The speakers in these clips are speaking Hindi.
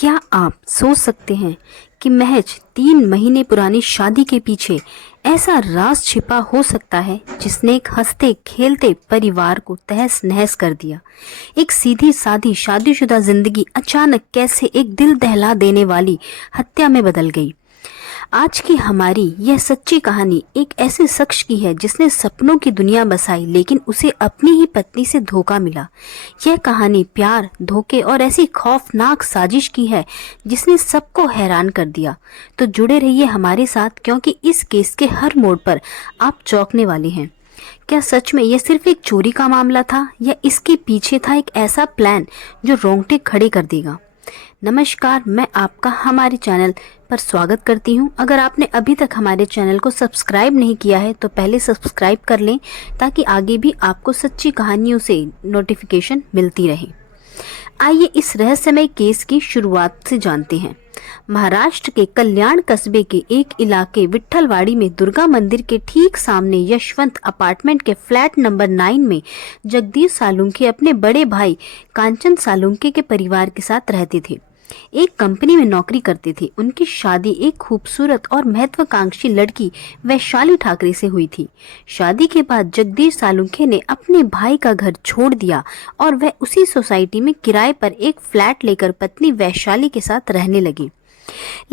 क्या आप सोच सकते हैं कि महज 3 महीने पुरानी शादी के पीछे ऐसा राज छिपा हो सकता है जिसने एक हंसते खेलते परिवार को तहस नहस कर दिया। एक सीधी सादी शादीशुदा जिंदगी अचानक कैसे एक दिल दहला देने वाली हत्या में बदल गई। आज की हमारी यह सच्ची कहानी एक ऐसे शख्स की है जिसने सपनों की दुनिया बसाई लेकिन उसे अपनी ही पत्नी से धोखा मिला। यह कहानी प्यार, धोखे और ऐसी खौफनाक साजिश की है जिसने सबको हैरान कर दिया। तो जुड़े रहिए हमारे साथ, क्योंकि इस केस के हर मोड़ पर आप चौंकने वाले हैं। क्या सच में यह सिर्फ एक चोरी का मामला था या इसके पीछे था एक ऐसा प्लान जो रोंगटे खड़े कर देगा? नमस्कार, मैं आपका हमारे चैनल पर स्वागत करती हूं। अगर आपने अभी तक हमारे चैनल को सब्सक्राइब नहीं किया है तो पहले सब्सक्राइब कर लें ताकि आगे भी आपको सच्ची कहानियों से नोटिफिकेशन मिलती रहे। आइए इस रहस्यमय केस की शुरुआत से जानते हैं। महाराष्ट्र के कल्याण कस्बे के एक इलाके विट्ठलवाड़ी में दुर्गा मंदिर के ठीक सामने यशवंत अपार्टमेंट के फ्लैट नंबर 9 में जगदीश सालुंखे अपने बड़े भाई कांचन सालुंखे के परिवार के साथ रहते थे। एक कंपनी में नौकरी करते थे। उनकी शादी एक खूबसूरत और महत्वाकांक्षी लड़की वैशाली ठाकरे से हुई थी। शादी के बाद जगदीश सालुंखे ने अपने भाई का घर छोड़ दिया और वह उसी सोसाइटी में किराए पर एक फ्लैट लेकर पत्नी वैशाली के साथ रहने लगे।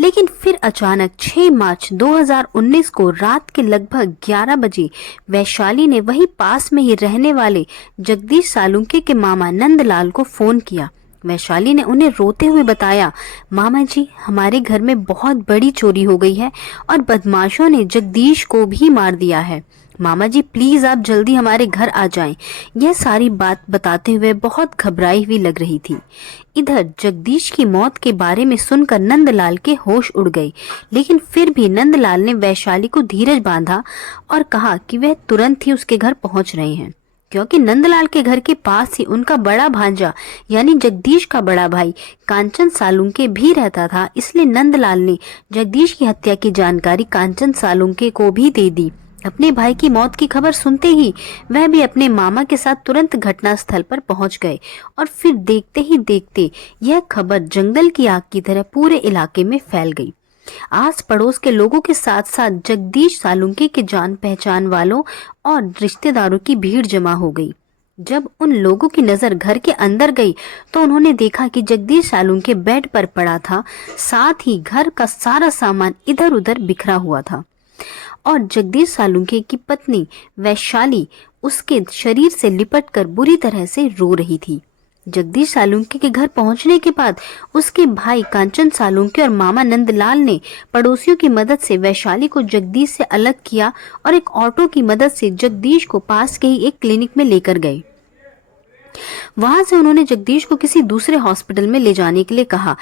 लेकिन फिर अचानक 6 मार्च 2019 को रात के लगभग 11 बजे वैशाली ने वही पास में ही रहने वाले जगदीश सालुंखे के मामा नंदलाल को फोन किया। वैशाली ने उन्हें रोते हुए बताया, मामा जी, हमारे घर में बहुत बड़ी चोरी हो गई है और बदमाशों ने जगदीश को भी मार दिया है। मामा जी, प्लीज आप जल्दी हमारे घर आ जाएं। यह सारी बात बताते हुए बहुत घबराई हुई लग रही थी। इधर जगदीश की मौत के बारे में सुनकर नंदलाल के होश उड़ गए, लेकिन फिर भी नंदलाल ने वैशाली को धीरज बांधा और कहा कि वह तुरंत ही उसके घर पहुंच रहे हैं, क्योंकि नंदलाल के घर के पास ही उनका बड़ा भांजा यानी जगदीश का बड़ा भाई कांचन सालुंखे भी रहता था। इसलिए नंदलाल ने जगदीश की हत्या की जानकारी कांचन सालुंखे को भी दे दी। अपने भाई की मौत की खबर सुनते ही वह भी अपने मामा के साथ तुरंत घटनास्थल पर पहुंच गए और फिर देखते ही देखते यह खबर जंगल की आग की तरह पूरे इलाके में फैल गई। आस पड़ोस के लोगों के साथ साथ जगदीश सालुंखे के जान पहचान वालों और रिश्तेदारों की भीड़ जमा हो गई। जब उन लोगों की नजर घर के अंदर गई तो उन्होंने देखा कि जगदीश सालुंखे बेड पर पड़ा था, साथ ही घर का सारा सामान इधर उधर बिखरा हुआ था और जगदीश सालुंखे की पत्नी वैशाली उसके शरीर से लिपटकर बुरी तरह से रो रही थी। जगदीश सालुंखे के घर पहुंचने के बाद उसके भाई कांचन सालुंखे और मामा नंदलाल ने पड़ोसियों की मदद से वैशाली को जगदीश से अलग किया और एक ऑटो की मदद से जगदीश को पास के ही एक क्लिनिक में लेकर गए। वहां से उन्होंने जगदीश को किसी दूसरे हॉस्पिटल में ले जाने के लिए कहा।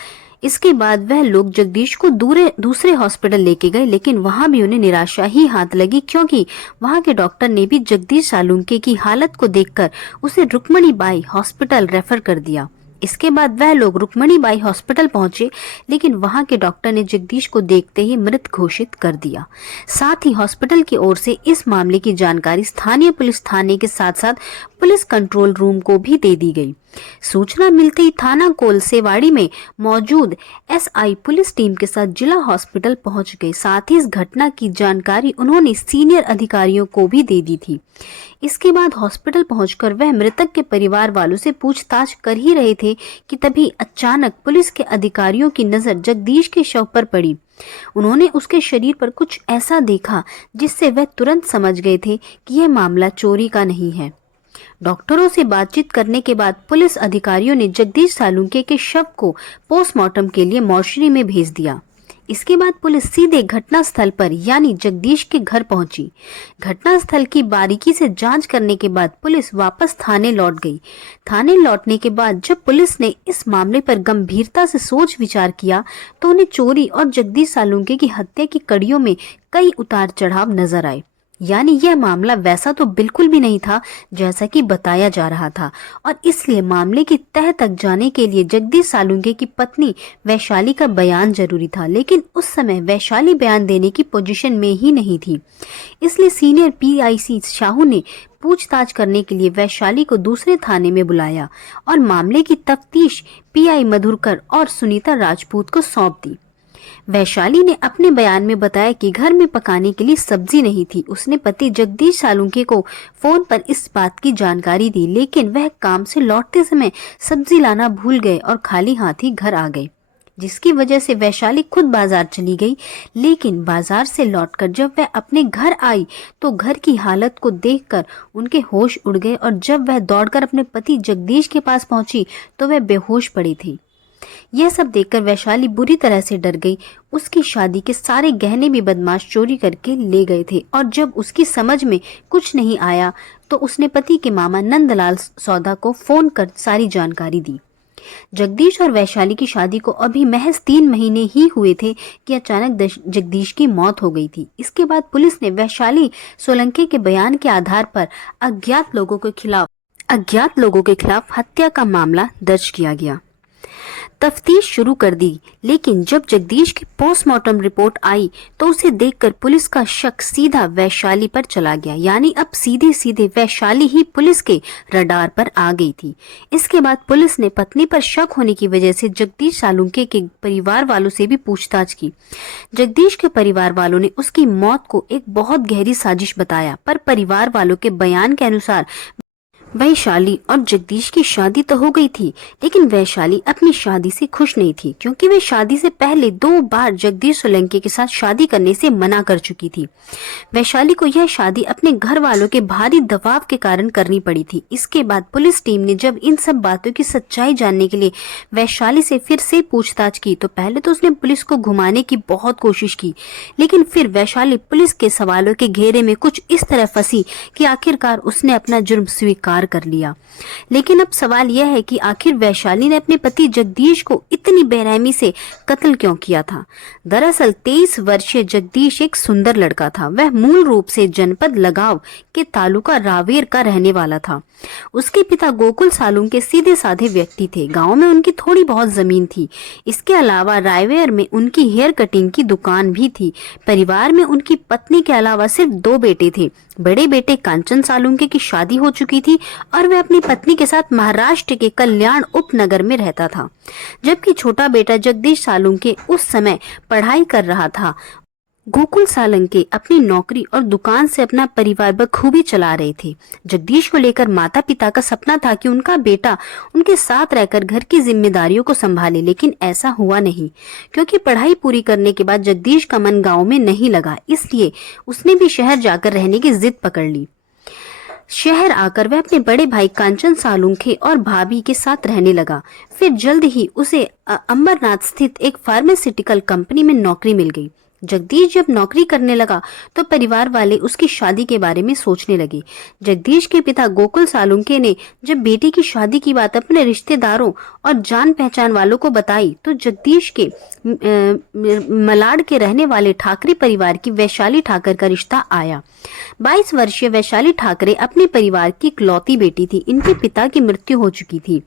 इसके बाद वह लोग जगदीश को दूसरे हॉस्पिटल लेके गए, लेकिन वहां भी उन्हें निराशा ही हाथ लगी, क्योंकि वहां के डॉक्टर ने भी जगदीश सालुंखे की हालत को देखकर उसे रुक्मणी बाई हॉस्पिटल रेफर कर दिया। इसके बाद वह लोग रुक्मणी बाई हॉस्पिटल पहुंचे, लेकिन वहां के डॉक्टर ने जगदीश को देखते ही मृत घोषित कर दिया। साथ ही हॉस्पिटल की ओर से इस मामले की जानकारी स्थानीय पुलिस थाने के साथ साथ पुलिस कंट्रोल रूम को भी दे दी गई। सूचना मिलते ही थाना कोलसेवाड़ी में मौजूद एसआई पुलिस टीम के साथ जिला हॉस्पिटल पहुंच गए। साथ ही इस घटना की जानकारी उन्होंने सीनियर अधिकारियों को भी दे दी थी। इसके बाद हॉस्पिटल पहुंचकर वह मृतक के परिवार वालों से पूछताछ कर ही रहे थे कि तभी अचानक पुलिस के अधिकारियों की नजर जगदीश के शव पर पड़ी। उन्होंने उसके शरीर पर कुछ ऐसा देखा जिससे वह तुरंत समझ गए थे कि यह मामला चोरी का नहीं है। डॉक्टरों से बातचीत करने के बाद पुलिस अधिकारियों ने जगदीश सालुंखे के शव को पोस्टमार्टम के लिए मॉर्चरी में भेज दिया। इसके बाद पुलिस सीधे घटनास्थल पर यानी जगदीश के घर पहुंची। घटनास्थल की बारीकी से जांच करने के बाद पुलिस वापस थाने लौट गई। थाने लौटने के बाद जब पुलिस ने इस मामले पर गंभीरता से सोच विचार किया तो उन्हें चोरी और जगदीश सालुंखे की हत्या की कड़ियों में कई उतार चढ़ाव नजर आए। यानी यह मामला वैसा तो बिल्कुल भी नहीं था जैसा कि बताया जा रहा था, और इसलिए मामले की तह तक जाने के लिए जगदीश सालुंके की पत्नी वैशाली का बयान जरूरी था। लेकिन उस समय वैशाली बयान देने की पोजीशन में ही नहीं थी। इसलिए सीनियर पीआईसी शाहू ने पूछताछ करने के लिए वैशाली को दूसरे थाने में बुलाया और मामले की तफ्तीश पीआई मधुरकर और सुनीता राजपूत को सौंप दी। वैशाली ने अपने बयान में बताया कि घर में पकाने के लिए सब्जी नहीं थी। उसने पति जगदीश सालुंके को फोन पर इस बात की जानकारी दी, लेकिन वह काम से लौटते समय सब्जी लाना भूल गए और खाली हाथ ही घर आ गए, जिसकी वजह से वैशाली खुद बाजार चली गई। लेकिन बाजार से लौटकर जब वह अपने घर आई तो घर की हालत को देखकर उनके होश उड़ गए, और जब वह दौड़कर अपने पति जगदीश के पास पहुंची तो वह बेहोश पड़ी थी। यह सब देखकर वैशाली बुरी तरह से डर गई। उसकी शादी के सारे गहने भी बदमाश चोरी करके ले गए थे, और जब उसकी समझ में कुछ नहीं आया तो उसने पति के मामा नंदलाल सौदा को फोन कर सारी जानकारी दी। जगदीश और वैशाली की शादी को अभी महज 3 महीने ही हुए थे कि अचानक जगदीश की मौत हो गई थी। इसके बाद पुलिस ने वैशाली सोलंके के बयान के आधार पर अज्ञात लोगों के खिलाफ हत्या का मामला दर्ज किया गया। तफ्तीश शुरू कर दी, लेकिन जब जगदीश की पोस्टमार्टम रिपोर्ट आई तो उसे देखकर पुलिस का शक सीधा वैशाली पर चला गया। यानी अब सीधे सीधे वैशाली ही पुलिस के रडार पर आ गई थी। इसके बाद पुलिस ने पत्नी पर शक होने की वजह से जगदीश सालुंके के परिवार वालों से भी पूछताछ की। जगदीश के परिवार वालों ने उसकी मौत को एक बहुत गहरी साजिश बताया, पर परिवार वालों के बयान के अनुसार वैशाली और जगदीश की शादी तो हो गई थी, लेकिन वैशाली अपनी शादी से खुश नहीं थी, क्योंकि वह शादी से पहले 2 बार जगदीश सोलंके के साथ शादी करने से मना कर चुकी थी। वैशाली को यह शादी अपने घर वालों के भारी दबाव के कारण करनी पड़ी थी। इसके बाद पुलिस टीम ने जब इन सब बातों की सच्चाई जानने के लिए वैशाली से फिर से पूछताछ की तो पहले तो उसने पुलिस को घुमाने की बहुत कोशिश की, लेकिन फिर वैशाली पुलिस के सवालों के घेरे में कुछ इस तरह फंसी कि आखिरकार उसने अपना जुर्म स्वीकार कर लिया। लेकिन अब सवाल यह है कि आखिर वैशाली ने अपने पति जगदीश को इतनी बेरहमी से कत्ल क्यों किया था। दरअसल 23 वर्षीय जगदीश एक सुंदर लड़का था। वह मूल रूप से जनपद लगाव के तालुका रावेर का रहने वाला था। उसके पिता गोकुल सालुंके सीधे साधे व्यक्ति थे। गांव में उनकी थोड़ी बहुत जमीन थी। इसके अलावा रावेर में उनकी हेयर कटिंग की दुकान भी थी। परिवार में उनकी पत्नी के अलावा सिर्फ 2 बेटे थे। बड़े बेटे कांचन सालुंके की शादी हो चुकी थी और वह अपनी पत्नी के साथ महाराष्ट्र के कल्याण उपनगर में रहता था, जबकि छोटा बेटा जगदीश सालुंके उस समय पढ़ाई कर रहा था। गोकुल सालुंके अपनी नौकरी और दुकान से अपना परिवार बखूबी चला रहे थे। जगदीश को लेकर माता पिता का सपना था कि उनका बेटा उनके साथ रहकर घर की जिम्मेदारियों को संभाले, लेकिन ऐसा हुआ नहीं, क्योंकि पढ़ाई पूरी करने के बाद जगदीश का मन गांव में नहीं लगा। इसलिए उसने भी शहर जाकर रहने की जिद पकड़ ली। शहर आकर वह अपने बड़े भाई कांचन सालुंखे और भाभी के साथ रहने लगा। फिर जल्द ही उसे अंबरनाथ स्थित एक फार्मास्यूटिकल कंपनी में नौकरी मिल गई। जगदीश जब नौकरी करने लगा तो परिवार वाले उसकी शादी के बारे में सोचने लगे। जगदीश के पिता गोकुल सालुंके ने जब बेटी की शादी की बात अपने रिश्तेदारों और जान पहचान वालों को बताई तो जगदीश के मलाड के रहने वाले ठाकरे परिवार की वैशाली ठाकर का रिश्ता आया। 22 वर्षीय वैशाली ठाकरे अपने परिवार की इकलौती बेटी थी। इनके पिता की मृत्यु हो चुकी थी।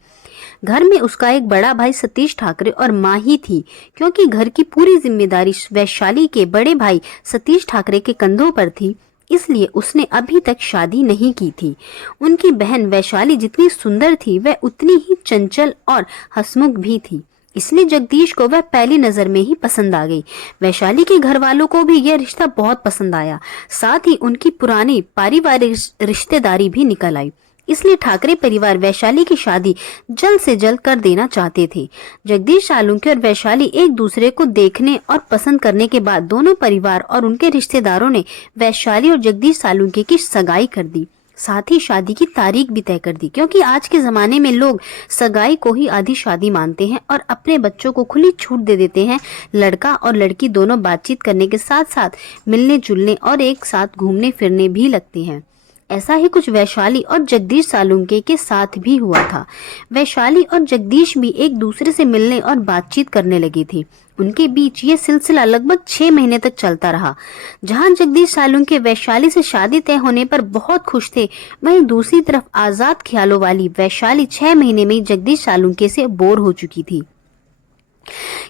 घर में उसका एक बड़ा भाई सतीश ठाकरे और माँ ही थी, क्योंकि घर की पूरी जिम्मेदारी वैशाली के बड़े भाई सतीश ठाकरे के कंधों पर थी। इसलिए उसने अभी तक शादी नहीं की थी। उनकी बहन वैशाली जितनी सुंदर थी वह उतनी ही चंचल और हंसमुख भी थी। इसलिए जगदीश को वह पहली नजर में ही पसंद आ गई। वैशाली के घर वालों को भी यह रिश्ता बहुत पसंद आया। साथ ही उनकी पुरानी पारिवारिक रिश्तेदारी भी निकल आई। इसलिए ठाकरे परिवार वैशाली की शादी जल्द से जल्द कर देना चाहते थे। जगदीश सालुंके और वैशाली एक दूसरे को देखने और पसंद करने के बाद दोनों परिवार और उनके रिश्तेदारों ने वैशाली और जगदीश सालुंके की सगाई कर दी। साथ ही शादी की तारीख भी तय कर दी, क्योंकि आज के जमाने में लोग सगाई को ही आधी शादी मानते हैं और अपने बच्चों को खुली छूट दे देते हैं। लड़का और लड़की दोनों बातचीत करने के साथ साथ मिलने जुलने और एक साथ घूमने फिरने भी लगते हैं। ऐसा ही कुछ वैशाली और जगदीश सालुंके के साथ भी हुआ था। वैशाली और जगदीश भी एक दूसरे से मिलने और बातचीत करने लगे थे। उनके बीच ये सिलसिला लगभग 6 महीने तक चलता रहा। जहां जगदीश सालुंके वैशाली से शादी तय होने पर बहुत खुश थे, वहीं दूसरी तरफ आजाद ख्यालों वाली वैशाली 6 महीने में जगदीश सालुंके से बोर हो चुकी थी।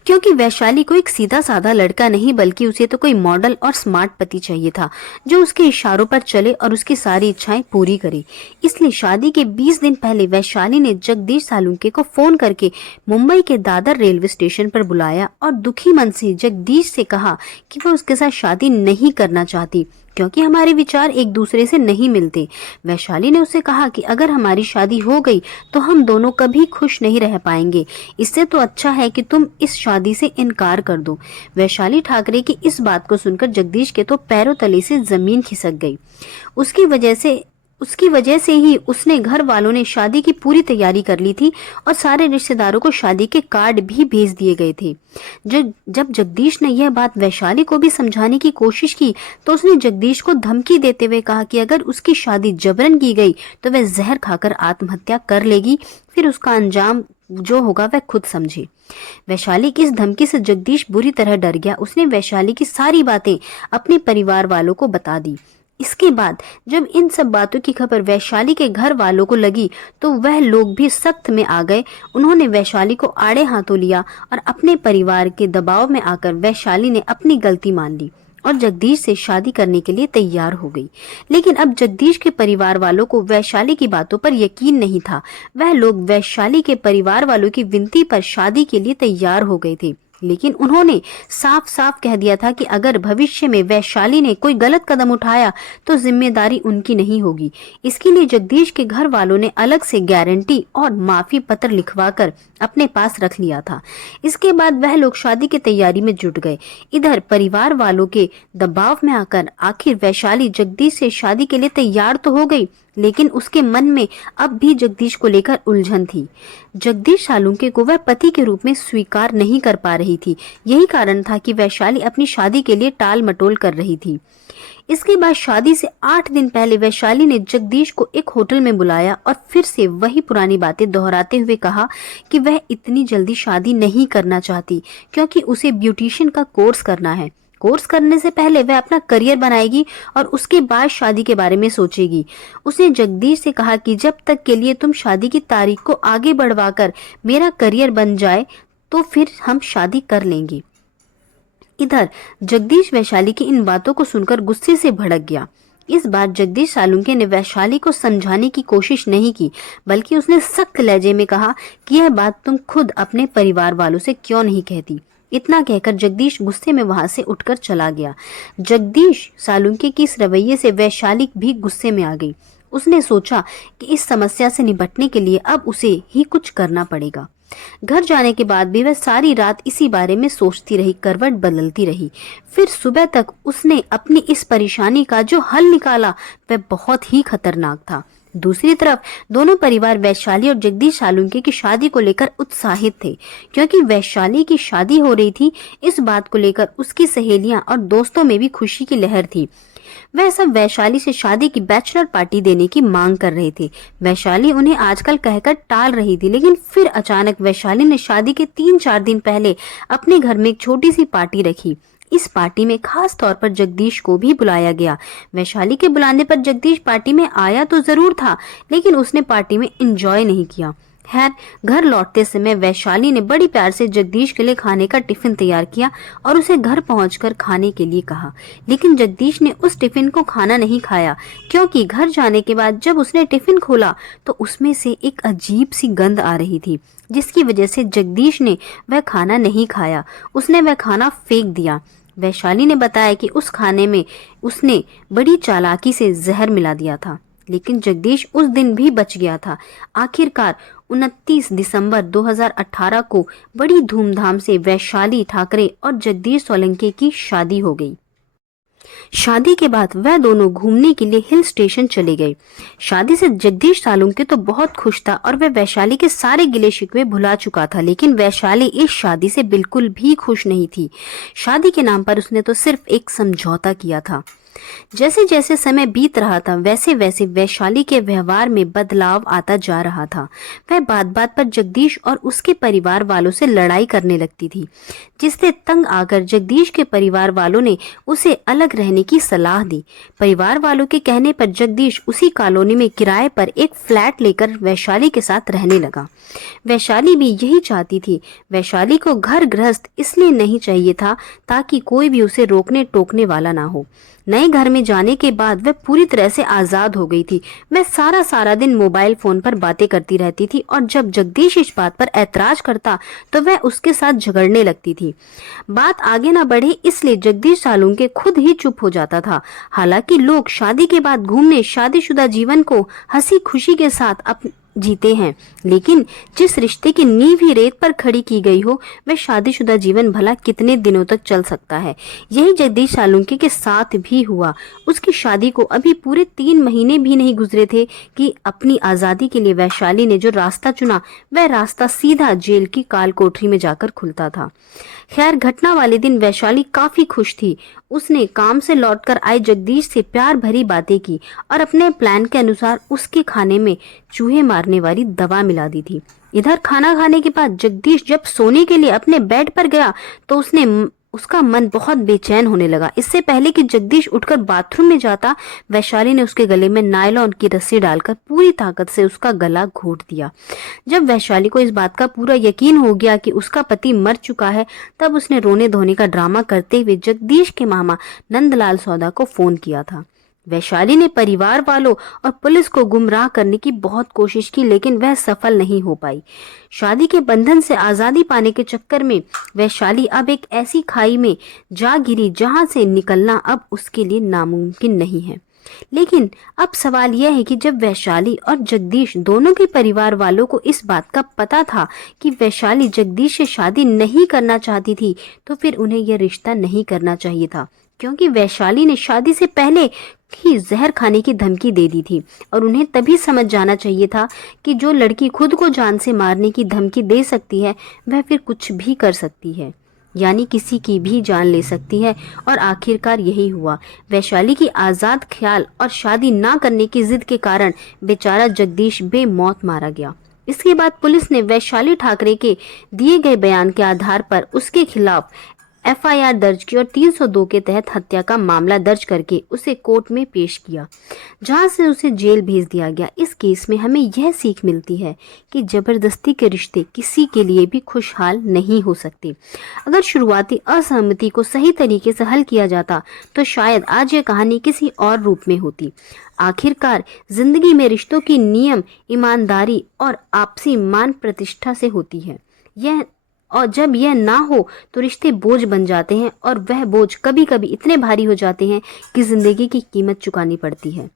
क्योंकि वैशाली को एक सीधा साधा लड़का नहीं बल्कि उसे तो कोई मॉडल और स्मार्ट पति चाहिए था जो उसके इशारों पर चले और उसकी सारी इच्छाएं पूरी करे। इसलिए शादी के 20 दिन पहले वैशाली ने जगदीश सालुंके को फोन करके मुंबई के दादर रेलवे स्टेशन पर बुलाया और दुखी मन से जगदीश से कहा कि वह उसके साथ शादी नहीं करना चाहती क्योंकि हमारे विचार एक दूसरे से नहीं मिलते। वैशाली ने उससे कहा कि अगर हमारी शादी हो गई तो हम दोनों कभी खुश नहीं रह पाएंगे। इससे तो अच्छा है कि तुम इस शादी से इनकार कर दो। वैशाली ठाकरे की इस बात को सुनकर जगदीश के तो पैरों तले से जमीन खिसक गई। उसकी वजह से ही उसने घर वालों ने शादी की पूरी तैयारी कर ली थी और सारे रिश्तेदारों को शादी के कार्ड भी भेज दिए गए थे। जब जगदीश ने यह बात वैशाली को भी समझाने की कोशिश की तो उसने जगदीश को धमकी देते हुए कहा कि अगर उसकी शादी जबरन की गई तो वह जहर खाकर आत्महत्या कर लेगी, फिर उसका अंजाम जो होगा वह खुद समझे। वैशाली की इस धमकी से जगदीश बुरी तरह डर गया। उसने वैशाली की सारी बातें अपने परिवार वालों को बता दी। इसके बाद जब इन सब बातों की खबर वैशाली के घर वालों को लगी तो वह लोग भी सख्त में आ गए। उन्होंने वैशाली को आड़े हाथों लिया और अपने परिवार के दबाव में आकर वैशाली ने अपनी गलती मान ली और जगदीश से शादी करने के लिए तैयार हो गई। लेकिन अब जगदीश के परिवार वालों को वैशाली की बातों पर यकीन नहीं था। वह लोग वैशाली के परिवार वालों की विनती पर शादी के लिए तैयार हो गए थे, लेकिन उन्होंने साफ साफ कह दिया था कि अगर भविष्य में वैशाली ने कोई गलत कदम उठाया तो जिम्मेदारी उनकी नहीं होगी। इसके लिए जगदीश के घर वालों ने अलग से गारंटी और माफी पत्र लिखवाकर अपने पास रख लिया था। इसके बाद वह लोग शादी की तैयारी में जुट गए। इधर परिवार वालों के दबाव में आकर आखिर वैशाली जगदीश से शादी के लिए तैयार तो हो गई, लेकिन उसके मन में अब भी जगदीश को लेकर उलझन थी। जगदीश सालुंके को वह पति के रूप में स्वीकार नहीं कर पा रही थी। यही कारण था कि वैशाली अपनी शादी के लिए टाल मटोल कर रही थी। इसके बाद शादी से 8 दिन पहले वैशाली ने जगदीश को एक होटल में बुलाया और फिर से वही पुरानी बातें दोहराते हुए कहा कि वह इतनी जल्दी शादी नहीं करना चाहती क्योंकि उसे ब्यूटिशियन का कोर्स करना है। कोर्स करने से पहले वह अपना करियर बनाएगी और उसके बाद शादी के बारे में सोचेगी। उसने जगदीश से कहा कि जब तक के लिए तुम शादी की तारीख को आगे बढ़वाकर मेरा करियर बन जाए तो फिर हम शादी कर लेंगे। इधर जगदीश वैशाली की इन बातों को सुनकर गुस्से से भड़क गया। इस बार जगदीश सालुंके ने वैशाली को समझाने की कोशिश नहीं की, बल्कि उसने सख्त लहजे में कहा कि यह बात तुम खुद अपने परिवार वालों से क्यों नहीं कहती। इतना कहकर जगदीश गुस्से में वहां से उठकर चला गया। जगदीश सालुंके की इस रवैये से वैशाली भी गुस्से में आ गई। उसने सोचा कि इस समस्या से निपटने के लिए अब उसे ही कुछ करना पड़ेगा। घर जाने के बाद भी वह सारी रात इसी बारे में सोचती रही, करवट बदलती रही। फिर सुबह तक उसने अपनी इस परेशानी का जो हल निकाला वह बहुत ही खतरनाक था। दूसरी तरफ दोनों परिवार वैशाली और जगदीश सालुंके की शादी को लेकर उत्साहित थे, क्योंकि वैशाली की शादी हो रही थी। इस बात को लेकर उसकी सहेलियां और दोस्तों में भी खुशी की लहर थी। वह सब वैशाली से शादी की बैचलर पार्टी देने की मांग कर रहे थे। वैशाली उन्हें आजकल कहकर टाल रही थी, लेकिन फिर अचानक वैशाली ने शादी के 3-4 दिन पहले अपने घर में एक छोटी सी पार्टी रखी। इस पार्टी में खास तौर पर जगदीश को भी बुलाया गया। वैशाली के बुलाने पर जगदीश पार्टी में आया तो जरूर था, लेकिन उसने पार्टी में एंजॉय नहीं किया। खैर, घर लौटते समय वैशाली ने बड़ी प्यार से जगदीश के लिए खाने का टिफिन तैयार किया और उसे घर पहुंचकर खाने के लिए कहा, लेकिन जगदीश ने उस टिफिन को खाना नहीं खाया, क्योंकि घर जाने के बाद जब उसने टिफिन खोला तो उसमें से एक अजीब सी गंध आ रही थी, जिसकी वजह से जगदीश ने वह खाना नहीं खाया। उसने वह खाना फेंक दिया। वैशाली ने बताया कि उस खाने में उसने बड़ी चालाकी से जहर मिला दिया था, लेकिन जगदीश उस दिन भी बच गया था। आखिरकार 29 दिसंबर 2018 को बड़ी धूमधाम से वैशाली ठाकरे और जगदीश सोलंके की शादी हो गई। शादी के बाद वह दोनों घूमने के लिए हिल स्टेशन चले गए। शादी से जगदीश सालुंके तो बहुत खुश था और वह वैशाली के सारे गिले शिकवे भुला चुका था, लेकिन वैशाली इस शादी से बिल्कुल भी खुश नहीं थी। शादी के नाम पर उसने तो सिर्फ एक समझौता किया था। जैसे जैसे समय बीत रहा था वैसे वैसे वैशाली के व्यवहार में बदलाव आता जा रहा था। वह बात बात पर जगदीश और उसके परिवार वालों से लड़ाई करने लगती थी, जिससे तंग आकर जगदीश के परिवार वालों ने उसे अलग रहने की सलाह दी। परिवार वालों के कहने पर जगदीश उसी कॉलोनी में किराए पर एक फ्लैट लेकर वैशाली के साथ रहने लगा। वैशाली भी यही चाहती थी। वैशाली को घर गृहस्थ इसलिए नहीं चाहिए था ताकि कोई भी उसे रोकने टोकने वाला ना हो। नए घर में जाने के बाद वह पूरी तरह से आजाद हो गई थी। वह सारा दिन मोबाइल फोन पर बातें करती रहती थी और जब जगदीश इस बात पर ऐतराज करता तो वह उसके साथ झगड़ने लगती थी। बात आगे ना बढ़े इसलिए जगदीश सालुंके खुद ही चुप हो जाता था। हालांकि लोग शादी के बाद घूमने, शादीशुदा जीवन को हंसी खुशी के साथ जीते हैं, लेकिन जिस रिश्ते की नींव ही रेत पर खड़ी की गई हो वह शादीशुदा जीवन भला कितने दिनों तक चल सकता है। यही जगदीश सालुंके के साथ भी हुआ। उसकी शादी को अभी पूरे 3 महीने भी नहीं गुजरे थे कि अपनी आजादी के लिए वैशाली ने जो रास्ता चुना वह रास्ता सीधा जेल की काल कोठरी में जाकर खुलता था। खैर, घटना वाले दिन वैशाली काफी खुश थी। उसने काम से लौटकर आए जगदीश से प्यार भरी बातें की और अपने प्लान के अनुसार उसके खाने में चूहे मारने वाली दवा मिला दी थी। इधर खाना खाने के बाद जगदीश जब सोने के लिए अपने बेड पर गया तो उसका मन बहुत बेचैन होने लगा। इससे पहले कि जगदीश उठकर बाथरूम में जाता, वैशाली ने उसके गले में नायलॉन की रस्सी डालकर पूरी ताकत से उसका गला घोंट दिया। जब वैशाली को इस बात का पूरा यकीन हो गया कि उसका पति मर चुका है, तब उसने रोने धोने का ड्रामा करते हुए जगदीश के मामा नंदलाल सौदा को फोन किया था। वैशाली ने परिवार वालों और पुलिस को गुमराह करने की बहुत कोशिश की, लेकिन वह सफल नहीं हो पाई। शादी के बंधन से आजादी पाने के चक्कर में वैशाली अब एक ऐसी खाई में जा गिरी जहां से निकलना अब उसके लिए नामुमकिन नहीं है। लेकिन अब सवाल यह है कि जब वैशाली और जगदीश दोनों के परिवार वालों को इस बात का पता था कि वैशाली जगदीश से शादी नहीं करना चाहती थी, तो फिर उन्हें यह रिश्ता नहीं करना चाहिए था, क्योंकि वैशाली ने शादी से पहले ही जहर खाने की धमकी दे दी थी और उन्हें तभी समझ जाना चाहिए था कि जो लड़की खुद को जान से मारने की धमकी दे सकती है वह फिर कुछ भी कर सकती है, यानी किसी की भी जान ले सकती है। और आखिरकार यही हुआ। वैशाली की आजाद ख्याल और शादी ना करने की जिद के कारण बेचारा जगदीश बेमौत मारा गया। इसके बाद पुलिस ने वैशाली ठाकरे के दिए गए बयान के आधार पर उसके खिलाफ FIR दर्ज की और 302 के तहत हत्या का मामला दर्ज करके उसे कोर्ट में पेश किया, जहां से उसे जेल भेज दिया गया। इस केस में हमें यह सीख मिलती है कि जबरदस्ती के रिश्ते किसी के लिए भी खुशहाल नहीं हो सकते। अगर शुरुआती असहमति को सही तरीके से हल किया जाता तो शायद आज यह कहानी किसी और रूप में होती। आखिरकार जिंदगी में रिश्तों की नियम ईमानदारी और आपसी मान प्रतिष्ठा से होती है। और जब यह ना हो तो रिश्ते बोझ बन जाते हैं और वह बोझ कभी कभी इतने भारी हो जाते हैं कि जिंदगी की कीमत चुकानी पड़ती है।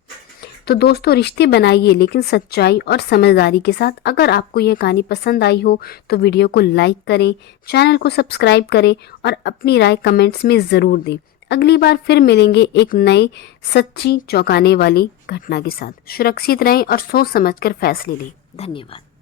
तो दोस्तों, रिश्ते बनाइए लेकिन सच्चाई और समझदारी के साथ। अगर आपको यह कहानी पसंद आई हो तो वीडियो को लाइक करें, चैनल को सब्सक्राइब करें और अपनी राय कमेंट्स में ज़रूर दें। अगली बार फिर मिलेंगे एक नए सच्ची चौंकाने वाली घटना के साथ। सुरक्षित रहें और सोच समझकर फैसले लें। धन्यवाद।